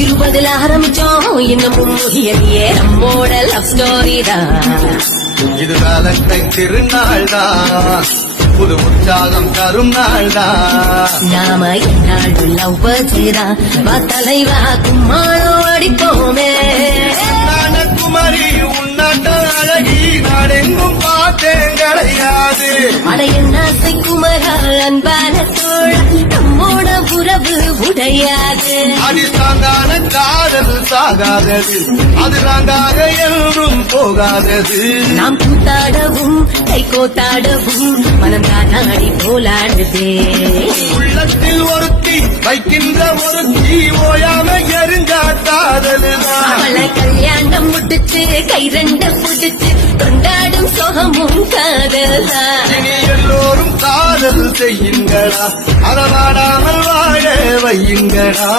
20 ஆரம்பிச்சோம் இன்னமும் முடியலையே நம்மோட லவ் ஸ்டோரி தான். இது வேலண்டைன் திருநாள் தான், புது உற்சாகம் தரும் நாள் தான். நாம என்னாடு லவ் பர்த்தான் வா தலைவா கும்மாளோ அடிப்போமே. குமரி உன்னாட்ட அழகி நாடெங்கும் பார்த்தேன் கிடையாது. அட என்னாசை குமரா அன்பான தோழ நம்மோட உறவு உடையாது. அது சாங்கான காதல் சாகாதது, அது நாங்காக என்றும் போகாதது. நாம் கூத்தாடவும் கை கோத்தாடவும் மனம் தானாடி போலாடுதே. உள்ளத்தில் ஒருத்தி வைக்கின்ற ஒருத்தி ஓயாம எரிஞ்சாட்டாதலுதான். அவளை கல்யாணம் முடிச்சு கை ரெண்ட புடிச்சு கொண்டாடும் சொகமும் காதல்தான். இனி எல்லோரும் காதல் செய்யுங்களா, அறவாடாமல் வாழ வையுங்களா.